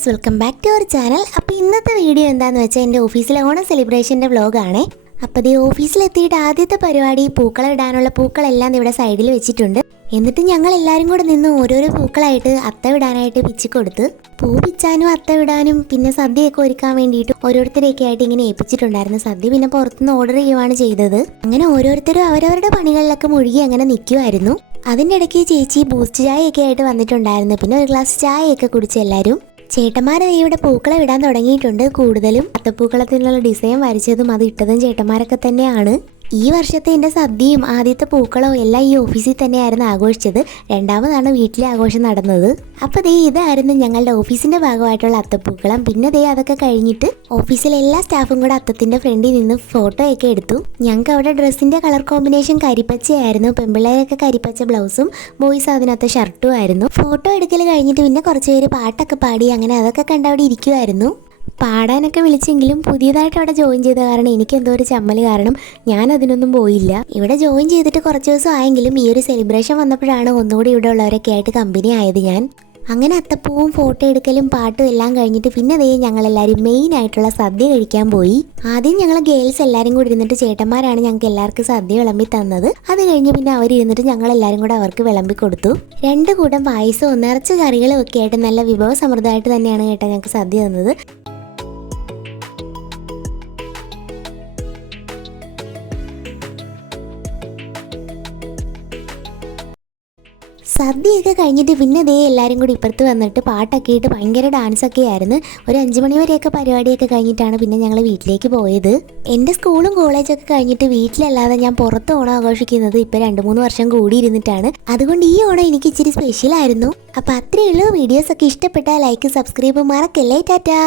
Viewers, welcome back to our channel. അപ്പോൾ ഇന്നത്തെ video എന്താണെന്ന് വെച്ചാൽ എൻ്റെ ഓഫീസിലെ ഓണം സെലിബ്രേഷൻ്റെ വ്ളോഗാണേ. അപ്പോൾ ഈ ഓഫീസിലെത്തിയിട്ട് ആദ്യത്തെ പരിപാടി പൂക്കളം ഇടാനുള്ള പൂക്കളെല്ലാം ഇവിടെ സൈഡിൽ വെച്ചിട്ടുണ്ട്. എന്നിട്ട് ഞങ്ങൾ എല്ലാവരും കൂടെ നിന്ന് ഓരോരോ പൂക്കളായിട്ട് അത്ത വിടാനായിട്ട് പിച്ചി കൊടുത്ത് പൂ പിച്ചാനും അത്ത വിടാനും പിന്നെ സദ്യയൊക്കെ ഒരുക്കാൻ വേണ്ടിയിട്ട് ഓരോരുത്തരെയൊക്കെ ആയിട്ട് ഇങ്ങനെ ഏൽപ്പിച്ചിട്ടുണ്ടായിരുന്നു. സദ്യ പിന്നെ പുറത്തുനിന്ന് ഓർഡർ ചെയ്യുവാണ് ചെയ്തത്. അങ്ങനെ ഓരോരുത്തരും അവരവരുടെ പണികളിലൊക്കെ മുഴുകി അങ്ങനെ നിൽക്കുമായിരുന്നു. അതിൻ്റെ ഇടയ്ക്ക് ചേച്ചി ബൂസ്റ്റ് ചായയൊക്കെ ആയിട്ട് വന്നിട്ടുണ്ടായിരുന്നു. പിന്നെ ഒരു ഗ്ലാസ് ചായയൊക്കെ കുടിച്ച് എല്ലാവരും. ചേട്ടന്മാരെ ഇവിടെ പൂക്കളം ഇടാൻ തുടങ്ങിയിട്ടുണ്ട്. കൂടുതലും അത്തപ്പൂക്കളത്തിനുള്ള ഡിസൈൻ വരച്ചതും അത് ഇട്ടതും ചേട്ടന്മാരൊക്കെ തന്നെയാണ്. ഈ വർഷത്തെ എൻ്റെ സദ്യയും ആദ്യത്തെ പൂക്കളവും എല്ലാം ഈ ഓഫീസിൽ തന്നെയായിരുന്നു ആഘോഷിച്ചത്. രണ്ടാമതാണ് വീട്ടിലെ ആഘോഷം നടന്നത്. അപ്പോൾ ഇതായിരുന്നു ഞങ്ങളുടെ ഓഫീസിൻ്റെ ഭാഗമായിട്ടുള്ള അത്തപ്പൂക്കളം. പിന്നെ അതൊക്കെ കഴിഞ്ഞിട്ട് ഓഫീസിലെ എല്ലാ സ്റ്റാഫും കൂടെ അത്തത്തിൻ്റെ ഫ്രണ്ടിൽ നിന്ന് ഫോട്ടോ ഒക്കെ എടുത്തു. ഞങ്ങൾക്ക് അവിടെ ഡ്രസ്സിൻ്റെ കളർ കോമ്പിനേഷൻ കരിപ്പച്ചയായിരുന്നു. പെൺപിള്ളേരൊക്കെ കരിപ്പച്ച ബ്ലൗസും ബോയ്സ് അതിനകത്ത് ഷർട്ടും ആയിരുന്നു. ഫോട്ടോ എടുക്കൽ കഴിഞ്ഞിട്ട് പിന്നെ കുറച്ച് പേര് പാട്ടൊക്കെ പാടി അങ്ങനെ അതൊക്കെ കണ്ടവിടെ ഇരിക്കുമായിരുന്നു. പാടാനൊക്കെ വിളിച്ചെങ്കിലും പുതിയതായിട്ട് അവിടെ ജോയിൻ ചെയ്ത കാരണം എനിക്ക് എന്തോ ഒരു ചമ്മല് കാരണം ഞാൻ അതിനൊന്നും പോയില്ല. ഇവിടെ ജോയിൻ ചെയ്തിട്ട് കുറച്ച് ദിവസം ആയെങ്കിലും ഈ ഒരു സെലിബ്രേഷൻ വന്നപ്പോഴാണ് ഒന്നുകൂടി ഇവിടെ ഉള്ളവരൊക്കെ ആയിട്ട് കമ്പനി ആയത് ഞാൻ. അങ്ങനെ അത്തപ്പൂവും ഫോട്ടോ എടുക്കലും പാട്ടും എല്ലാം കഴിഞ്ഞിട്ട് പിന്നെ ഞങ്ങളെല്ലാവരും മെയിൻ ആയിട്ടുള്ള സദ്യ കഴിക്കാൻ പോയി. ആദ്യം ഞങ്ങൾ ഗേൾസ് എല്ലാവരും കൂടി ഇരുന്നിട്ട് ചേട്ടന്മാരാണ് ഞങ്ങൾക്ക് എല്ലാവർക്കും സദ്യ വിളമ്പി തന്നത്. അത് കഴിഞ്ഞ് പിന്നെ അവരിരുന്നിട്ട് ഞങ്ങളെല്ലാവരും കൂടെ അവർക്ക് വിളമ്പി കൊടുത്തു. 2 കൂട്ടം പായസവും നിറച്ച് കറികളും ഒക്കെ ആയിട്ട് നല്ല വിഭവസമൃദ്ധമായിട്ട് തന്നെയാണ് കേട്ടോ ഞങ്ങൾക്ക് സദ്യ തന്നത്. സദ്യയൊക്കെ കഴിഞ്ഞിട്ട് പിന്നെ എല്ലാവരും കൂടി ഇപ്പുറത്ത് വന്നിട്ട് പാട്ടൊക്കെ ഇട്ട് ഭയങ്കര ഡാൻസൊക്കെ ആയിരുന്നു. ഒരു 5 മണി വരെയൊക്കെ പരിപാടിയൊക്കെ കഴിഞ്ഞിട്ടാണ് പിന്നെ ഞങ്ങൾ വീട്ടിലേക്ക് പോയത്. എൻ്റെ സ്കൂളും കോളേജൊക്കെ കഴിഞ്ഞിട്ട് വീട്ടിലല്ലാതെ ഞാൻ പുറത്ത് ഓണം ആഘോഷിക്കുന്നത് ഇപ്പോൾ 2-3 വർഷം കൂടി ഇരുന്നിട്ടാണ്. അതുകൊണ്ട് ഈ ഓണം എനിക്ക് ഇച്ചിരി സ്പെഷ്യലായിരുന്നു. അപ്പോൾ അത്രയേ ഉള്ളൂ. വീഡിയോസൊക്കെ ഇഷ്ടപ്പെട്ടാൽ ലൈക്ക് സബ്സ്ക്രൈബ് മറക്കല്ലേ. ടാറ്റാ.